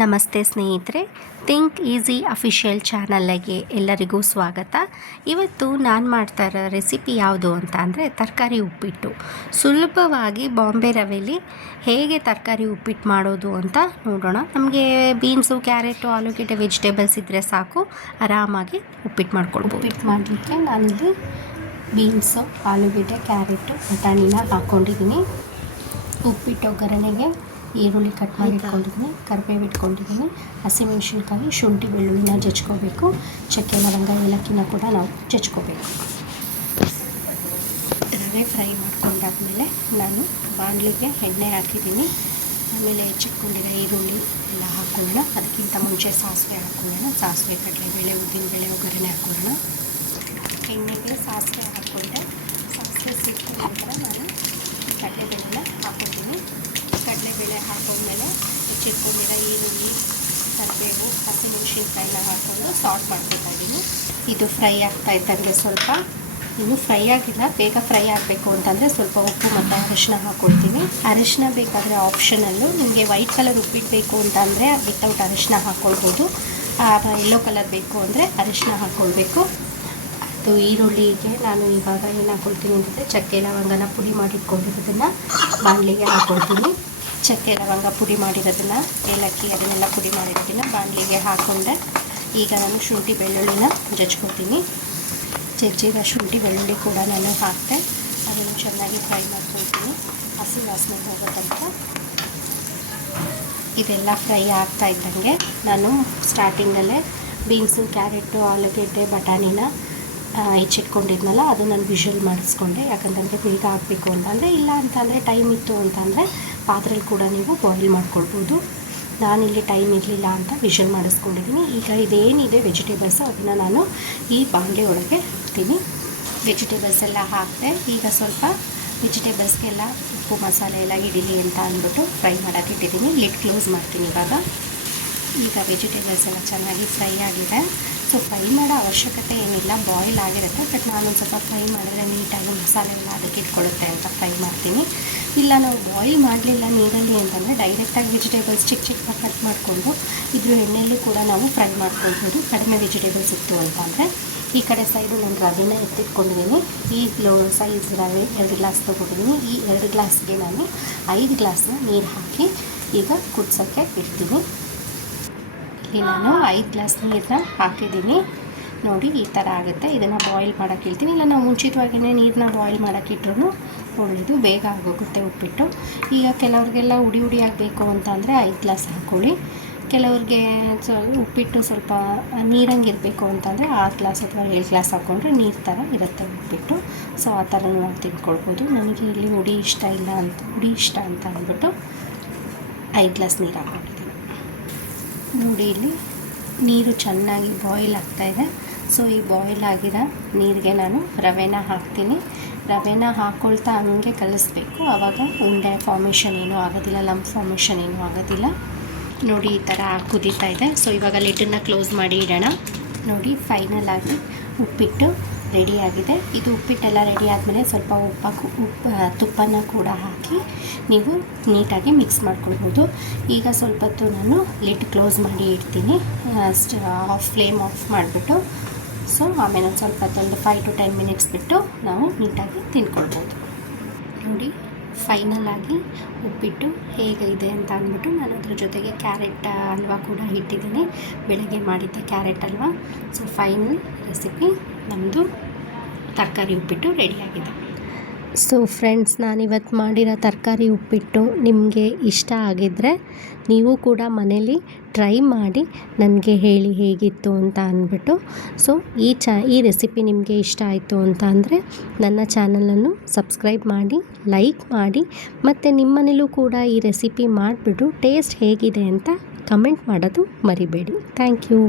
ನಮಸ್ತೆ ಸ್ನೇಹಿತರೆ, think easy official ಚಾನಲ್ಗೆ ಎಲ್ಲರಿಗೂ ಸ್ವಾಗತ. ಇವತ್ತು ನಾನು ಮಾಡ್ತಾ ಇರೋ ರೆಸಿಪಿ ಯಾವುದು ಅಂತ ಅಂದರೆ ತರಕಾರಿ ಉಪ್ಪಿಟ್ಟು. ಸುಲಭವಾಗಿ ಬಾಂಬೆ ರವೆಲಿ ಹೇಗೆ ತರಕಾರಿ ಉಪ್ಪಿಟ್ಟು ಮಾಡೋದು ಅಂತ ನೋಡೋಣ. ನಮಗೆ ಬೀನ್ಸು, ಕ್ಯಾರೆಟು, ಆಲೂಗೆಡ್ಡೆ ವೆಜಿಟೇಬಲ್ಸ್ ಇದ್ದರೆ ಸಾಕು, ಆರಾಮಾಗಿ ಉಪ್ಪಿಟ್ಟು ಮಾಡ್ಕೊಳ್ಬೋದು. ಉಪ್ಪಿಟ್ಟು ಮಾಡಲಿಕ್ಕೆ ನಾನಿಲ್ಲಿ ಬೀನ್ಸು, ಆಲೂಗೆಡ್ಡೆ, ಕ್ಯಾರೆಟು, ಬಟಾಣಿನ ಹಾಕ್ಕೊಂಡಿದ್ದೀನಿ. ಉಪ್ಪಿಟ್ಟು ಒಗ್ಗರಣೆಗೆ ಈರುಳ್ಳಿ ಕಟ್ ಮಾಡಿ ಇಟ್ಕೊಂಡಿದ್ದೀನಿ, ಕರಿಬೇವು ಇಟ್ಕೊಂಡಿದ್ದೀನಿ, ಹಸಿಮೆಣಸಿನ್ಕಾಯಿ, ಶುಂಠಿ ಬೆಳ್ಳುಳ್ಳಿನ ಜಜ್ಕೋಬೇಕು, ಚಕ್ಕೆ ಲವಂಗ ಏಲಕ್ಕಿನ ಕೂಡ ನಾವು ಜಜ್ಕೋಬೇಕು. ರವೆ ಫ್ರೈ ಮಾಡ್ಕೊಂಡಾದ್ಮೇಲೆ ನಾನು ಬಾಣಲಿಗೆ ಎಣ್ಣೆ ಹಾಕಿದ್ದೀನಿ. ಆಮೇಲೆ ಹೆಚ್ಚಿಟ್ಕೊಂಡಿರೋ ಈರುಳ್ಳಿ ಎಲ್ಲ ಹಾಕ್ಕೊಳ್ಳೋಣ. ಅದಕ್ಕಿಂತ ಮುಂಚೆ ಸಾಸಿವೆ ಹಾಕ್ಕೊಳ್ಳೋಣ. ಸಾಸಿವೆ, ಕಡಲೆಬೇಳೆ, ಉದ್ದಿನಬೇಳೆ ಒಗ್ಗರಣೆ ಹಾಕ್ಕೊಳ್ಳೋಣ. ಎಣ್ಣೆಗೆ ಸಾಸಿವೆ ಹಾಕ್ಕೊಂಡೆ. ಸಾಸಿವೆ ಸಿಕ್ಕ ನಂತರ ನಾನು ಕಡಲೆಬೇಳೆನ ಹಾಕ್ಕೊತೀನಿ. ಕಡಲೆಬೇಳೆ ಹಾಕೊಂಡ್ಮೇಲೆ ಹೆಚ್ಚಿಟ್ಕೊಂಡಿರೋ ಈರುಳ್ಳಿ, ಕರಿಬೇವು, ಹಸಿಮೆಣಸಿನ್ಕಾಯಿನ ಹಾಕ್ಕೊಂಡು ಸಾಲ್ಟ್ ಮಾಡ್ಬೇಕಾಗಿದ್ದೀನಿ. ಇದು ಫ್ರೈ ಆಗ್ತಾ ಇದ್ದಂಗೆ ಸ್ವಲ್ಪ ಇನ್ನು ಫ್ರೈ ಆಗಿಲ್ಲ, ಬೇಗ ಫ್ರೈ ಆಗಬೇಕು ಅಂತಂದರೆ ಸ್ವಲ್ಪ ಉಪ್ಪು ಮತ್ತು ಅರಿಶಿನ ಹಾಕ್ಕೊಳ್ತೀನಿ. ಅರಿಶಿನ ಬೇಕಾದರೆ ಆಪ್ಷನಲ್ಲು. ನಿಮಗೆ ವೈಟ್ ಕಲರ್ ಉಪ್ಪಿಟ್ಟು ಬೇಕು ಅಂತಂದರೆ ವಿತೌಟ್ ಅರಿಶಿನ ಹಾಕ್ಕೊಳ್ಬೋದು. ಯೆಲ್ಲೋ ಕಲರ್ ಬೇಕು ಅಂದರೆ ಅರಿಶಿನ ಹಾಕ್ಕೊಳ್ಬೇಕು. ಅದು ಈರುಳ್ಳಿಗೆ ನಾನು ಇವಾಗ ಏನು ಹಾಕ್ಕೊಳ್ತೀನಿ ಅಂತಂದರೆ ಚಕ್ಕೆ ಲವಂಗನ ಪುಡಿ ಮಾಡಿಟ್ಕೊಂಡಿರೋದನ್ನು ಬಾಣಲಿಗೆ ಹಾಕ್ಕೊಳ್ತೀನಿ. ಚಕ್ಕೆ ಲವಂಗ ಪುಡಿ ಮಾಡಿರೋದನ್ನು, ಏಲಕ್ಕಿ ಅದನ್ನೆಲ್ಲ ಪುಡಿ ಮಾಡಿರೋದನ್ನು ಬಾಣಲಿಗೆ ಹಾಕ್ಕೊಂಡೆ. ಈಗ ನಾನು ಶುಂಠಿ ಬೆಳ್ಳುಳ್ಳಿನ ಜಜ್ಕೊತೀನಿ. ಜಜ್ಜಿದ ಶುಂಠಿ ಬೆಳ್ಳುಳ್ಳಿ ಕೂಡ ನಾನು ಹಾಕ್ತೆ. ಅದನ್ನು ಚೆನ್ನಾಗಿ ಫ್ರೈ ಮಾಡ್ಕೊಳ್ತೀನಿ, ಹಸಿ ವಾಸನೆ ಹೋಗೋ ತನಕ. ಇದೆಲ್ಲ ಫ್ರೈ ಆಗ್ತಾ ಇದ್ದಂಗೆ ನಾನು ಸ್ಟಾರ್ಟಿಂಗಲ್ಲೇ ಬೀನ್ಸು, ಕ್ಯಾರೆಟು, ಆಲೂಗೆಡ್ಡೆ, ಬಟಾಣಿನ ಹೆಚ್ಚಿಟ್ಕೊಂಡಿದ್ನಲ್ಲ ಅದು ನಾನು ವಿಷಲ್ ಮಾಡಿಸ್ಕೊಂಡೆ. ಯಾಕಂತಂದರೆ ಬೇಗ ಆಗಬೇಕು ಅಂತಂದರೆ, ಇಲ್ಲ ಅಂತಂದರೆ ಟೈಮ್ ಇತ್ತು ಅಂತಂದರೆ ಪಾತ್ರೆಯಲ್ಲಿ ಕೂಡ ನೀವು ಬಾಯ್ಲ್ ಮಾಡ್ಕೊಳ್ಬೋದು. ನಾನಿಲ್ಲಿ ಟೈಮ್ ಇರಲಿಲ್ಲ ಅಂತ ವಿಷಲ್ ಮಾಡಿಸ್ಕೊಂಡಿದ್ದೀನಿ. ಈಗ ಇದೇನಿದೆ ವೆಜಿಟೇಬಲ್ಸು ಅದನ್ನು ನಾನು ಈ ಬಾಣಲೆ ಒಳಗೆ ಹಾಕ್ತೀನಿ. ವೆಜಿಟೇಬಲ್ಸ್ ಎಲ್ಲ ಹಾಕಿದೆ. ಈಗ ಸ್ವಲ್ಪ ವೆಜಿಟೇಬಲ್ಸ್ಗೆಲ್ಲ ಉಪ್ಪು ಮಸಾಲೆ ಎಲ್ಲ ಹಿಡೀಲಿ ಅಂತ ಅಂದ್ಬಿಟ್ಟು ಫ್ರೈ ಮಾಡೋಕ್ಕೆ ಇಟ್ಟಿದ್ದೀನಿ. ಲಿಡ್ ಕ್ಲೋಸ್ ಮಾಡ್ತೀನಿ ಇವಾಗ. ಈಗ ವೆಜಿಟೇಬಲ್ಸ್ ಎಲ್ಲ ಚೆನ್ನಾಗಿ ಫ್ರೈ ಆಗಿದೆ. ಸೊ ಫ್ರೈ ಮಾಡೋ ಅವಶ್ಯಕತೆ ಏನಿಲ್ಲ, ಬಾಯ್ಲ್ ಆಗಿರುತ್ತೆ. ಬಟ್ ನಾನೊಂದು ಸ್ವಲ್ಪ ಫ್ರೈ ಮಾಡಿದ್ರೆ ನೀಟಾಗಿ ಮಸಾಲೆ ಎಲ್ಲ ಅದಕ್ಕೆ ಇಟ್ಕೊಳ್ಳುತ್ತೆ ಅಂತ ಫ್ರೈ ಮಾಡ್ತೀನಿ. ಇಲ್ಲ ನಾವು ಬಾಯ್ಲ್ ಮಾಡಲಿಲ್ಲ ನೀರಲ್ಲಿ ಅಂತಂದರೆ ಡೈರೆಕ್ಟಾಗಿ ವೆಜಿಟೇಬಲ್ಸ್ ಚಿಕ್ಕ ಚಿಕ್ಕದಾಗಿ ಕಟ್ ಮಾಡಿಕೊಂಡು ಇದ್ರ ಎಣ್ಣೆಯಲ್ಲಿ ಕೂಡ ನಾವು ಫ್ರೈ ಮಾಡ್ಕೊಳ್ಬೋದು. ಕಡಿಮೆ ವೆಜಿಟೇಬಲ್ಸ್ ಇತ್ತು ಅಂತಂದರೆ. ಈ ಕಡೆ ಸೈಡು ನಾನು ರವೆನ ಎತ್ತಿಟ್ಕೊಂಡಿದ್ದೀನಿ. ಈ ಸೈಜ್ ರವೆ 2 ಗ್ಲಾಸ್ ತೊಗೊಂಡಿದ್ದೀನಿ. ಈ 2 ಗ್ಲಾಸ್ಗೆ ನಾನು 5 ಗ್ಲಾಸ್ನ ನೀರು ಹಾಕಿ ಈಗ ಕುದಿಸೋಕ್ಕೆ ಇಡ್ತೀನಿ. ಇಲ್ಲಿ ನಾನು 5 ಗ್ಲಾಸ್ ನೀರನ್ನ ಹಾಕಿದ್ದೀನಿ. ನೋಡಿ ಈ ಥರ ಆಗುತ್ತೆ. ಇದನ್ನು ಬಾಯ್ಲ್ ಮಾಡೋಕ್ಕೆ ಇಡ್ತೀನಿ. ಇಲ್ಲ ನಾವು ಮುಂಚಿತವಾಗಿಯೇ ನೀರನ್ನ ಬಾಯ್ಲ್ ಮಾಡೋಕ್ಕೆ ಇಟ್ರೂ ಒಳ್ಳೆಯದು, ಬೇಗ ಆಗೋಗುತ್ತೆ ಉಪ್ಪಿಟ್ಟು. ಈಗ ಕೆಲವ್ರಿಗೆಲ್ಲ ಉಡಿ ಉಡಿ ಆಗಬೇಕು ಅಂತ ಅಂದರೆ 5 ಗ್ಲಾಸ್ ಹಾಕ್ಕೊಳ್ಳಿ. ಕೆಲವ್ರಿಗೆ ಉಪ್ಪಿಟ್ಟು ಸ್ವಲ್ಪ ನೀರಂಗೆ ಇರಬೇಕು ಅಂತಂದರೆ 6 ಗ್ಲಾಸ್ ಅಥವಾ 7 ಗ್ಲಾಸ್ ಹಾಕ್ಕೊಂಡ್ರೆ ನೀರು ಥರ ಇರುತ್ತೆ ಉಪ್ಪಿಟ್ಟು. ಸೊ ಆ ಥರ ನಾವು ತಿಳ್ಕೊಳ್ಬೋದು. ನನಗೆ ಇಲ್ಲಿ ಉಡಿ ಇಷ್ಟ ಅಂತ ಅಂದ್ಬಿಟ್ಟು 5 ಗ್ಲಾಸ್ ನೀರು ಹಾಕ್ಕೊಂಡಿದ್ದೀನಿ. ನೋಡಿ ಇಲ್ಲಿ ನೀರು ಚೆನ್ನಾಗಿ ಬಾಯ್ಲ್ ಆಗ್ತಾಯಿದೆ. ಸೊ ಈ ಬಾಯ್ಲ್ ಆಗಿರೋ ನೀರಿಗೆ ನಾನು ರವೆನ ಹಾಕ್ತೀನಿ. ರವೆನ ಹಾಕ್ಕೊಳ್ತಾ ಹಂಗೆ ಕಲಿಸ್ಬೇಕು. ಆವಾಗ ಉಂಡೆ ಫಾರ್ಮೇಷನ್ ಏನೂ ಆಗೋದಿಲ್ಲ, ಲಂಪ್ ಫಾರ್ಮೇಷನ್ ಏನೂ ಆಗೋದಿಲ್ಲ. ನೋಡಿ ಈ ಥರ ಕುದೀತಾ ಇದೆ. ಸೊ ಇವಾಗ ಲಿಡ್ಡನ್ನು ಕ್ಲೋಸ್ ಮಾಡಿ ಇಡೋಣ. ನೋಡಿ ಫೈನಲ್ ಆಗಿ ಉಪ್ಪಿಟ್ಟು ರೆಡಿಯಾಗಿದೆ. ಇದು ಉಪ್ಪಿಟ್ಟೆಲ್ಲ ರೆಡಿ ಆದಮೇಲೆ ಸ್ವಲ್ಪ ತುಪ್ಪನ ಕೂಡ ಹಾಕಿ ನೀವು ನೀಟಾಗಿ ಮಿಕ್ಸ್ ಮಾಡ್ಕೊಳ್ಬೋದು. ಈಗ ಸ್ವಲ್ಪ ಹೊತ್ತು ನಾನು ಲಿಡ್ ಕ್ಲೋಸ್ ಮಾಡಿ ಇಡ್ತೀನಿ, ಫ್ಲೇಮ್ ಆಫ್ ಮಾಡಿಬಿಟ್ಟು. ಸೊ ಆಮೇಲೆ ಒಂದು ಸ್ವಲ್ಪ ಹೊತ್ತೊಂದು 5 to 10 ಮಿನಿಟ್ಸ್ ಬಿಟ್ಟು ನಾವು ನೀಟಾಗಿ ತಿನ್ಕೊಳ್ಬೋದು. ನೋಡಿ ಫೈನಲ್ ಆಗಿ ಉಪ್ಪಿಟ್ಟು ಹೇಗಿದೆ ಅಂತ ಅಂದ್ಬಿಟ್ಟು ನಾನು ಅದ್ರ ಜೊತೆಗೆ ಕ್ಯಾರೆಟ್ ಹಲ್ವಾ ಕೂಡ ಇಟ್ಟಿದ್ದೀನಿ, ಬೆಳಗ್ಗೆ ಮಾಡಿದ್ದೆ carrot halwa. So final recipe ನಮ್ಮದು ತರಕಾರಿ ಉಪ್ಪಿಟ್ಟು ರೆಡಿಯಾಗಿದೆ. ಸೊ ಫ್ರೆಂಡ್ಸ್, ನಾನಿವತ್ತು ಮಾಡಿರೋ ತರಕಾರಿ ಉಪ್ಪಿಟ್ಟು ನಿಮಗೆ ಇಷ್ಟ ಆಗಿದ್ದರೆ ನೀವು ಕೂಡ ಮನೇಲಿ ಟ್ರೈ ಮಾಡಿ ನನಗೆ ಹೇಳಿ ಹೇಗಿತ್ತು ಅಂತ ಅಂದ್ಬಿಟ್ಟು. ಸೊ ಈ ರೆಸಿಪಿ ನಿಮಗೆ ಇಷ್ಟ ಆಯಿತು ಅಂತ ಅಂದರೆ ನನ್ನ ಚಾನಲನ್ನು ಸಬ್ಸ್ಕ್ರೈಬ್ ಮಾಡಿ, ಲೈಕ್ ಮಾಡಿ, ಮತ್ತು ನಿಮ್ಮ ಮನೇಲೂ ಕೂಡ ಈ ರೆಸಿಪಿ ಮಾಡಿಬಿಟ್ಟು ಟೇಸ್ಟ್ ಹೇಗಿದೆ ಅಂತ ಕಮೆಂಟ್ ಮಾಡೋದು ಮರಿಬೇಡಿ. Thank you.